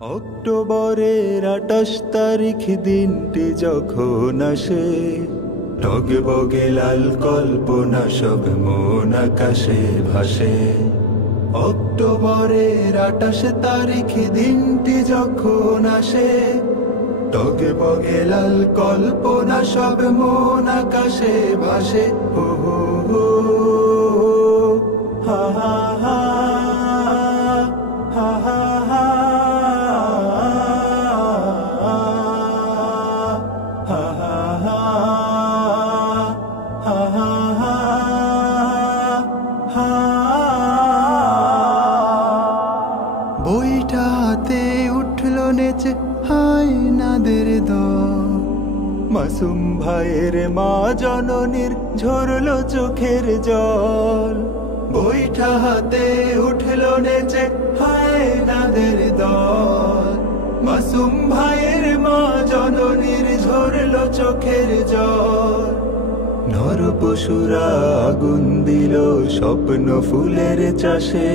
অক্টোবরের 28 তারিখ দিনটি যখন আসে, টগবগে লাল কল্পনা সব মন আকাশে ভাসে। অক্টোবরের 28 তারিখ দিনটি যখন আসে, টগবগে লাল কল্পনা সব মন আকাশে ভাসে। হো হো হো হা হা হা হা হা হা বইটা হাতে উঠল নেচে হায় নাদের দল, মাসুম ভাইয়ের মা জননীর ঝরল চোখের জল। বইটা হাতে উঠল নেচে হায় নাদের দল, মাসুম ভাইয়ের মা জননীর ঝরল চোখের জল। নর পশুরা আগুন দিল স্বপ্ন ফুলের চাষে,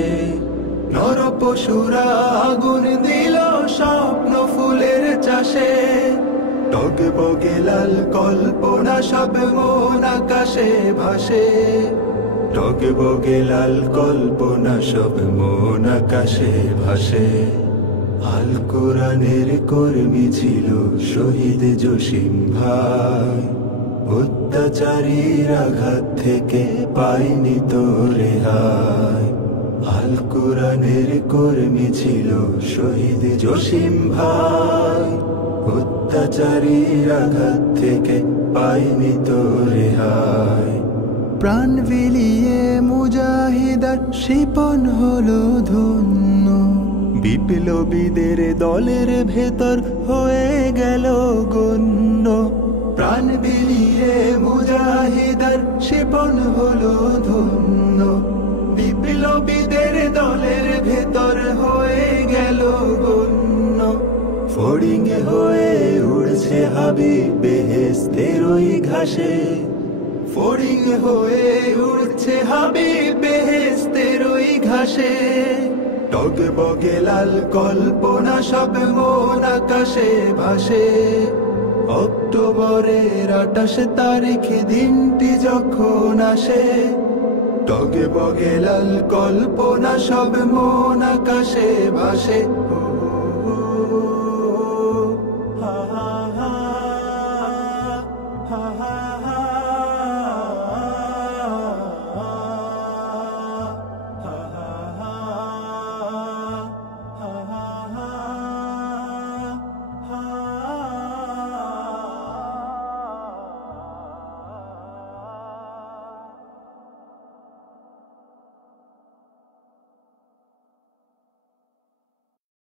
নর পশুরা আগুন দিল স্বপ্ন ফুলের চাষে। টগবগে লাল কল্পনা সব মন আকাশে ভাসে, টগবগে লাল কল্পনা সব মন আকাশে ভাসে। আল কোরআনের কর্মী ছিল শহীদ জসিম ভাই, অত্যাচারীর আঘাত থেকে পায়নি তো রেহাই। আল কোরআনের কর্মী ছিল শহীদ জসিম ভাই, অত্যাচারীর আঘাত থেকে পায়নি তো রেহাই। প্রাণ বিলিয়ে মুজাহিদার শিপন হলো ধন্য, বিপ্লবীদের দলের ভেতর হয়ে গেল গণ্য। প্রাণ বিলিয়ে মুজাহিদার শিপন হলো ধন্য, বিপ্লবীদের দলের ভেতর হয়ে গেল গণ্য। ফড়িং হয়ে উড়ছে হাবিব বেহেশতের ওই ঘাসে, ফড়িং হয়ে উড়ছে হাবিব বেহেশতের ওই ঘাসে। টগবগে লাল কল্পনা সব মন আকাশে ভাসে। অক্টোবরের 28 তারিখ দিনটি যখন আসে, টগবগে লাল কল্পনা সব মন আকাশে ভাসে।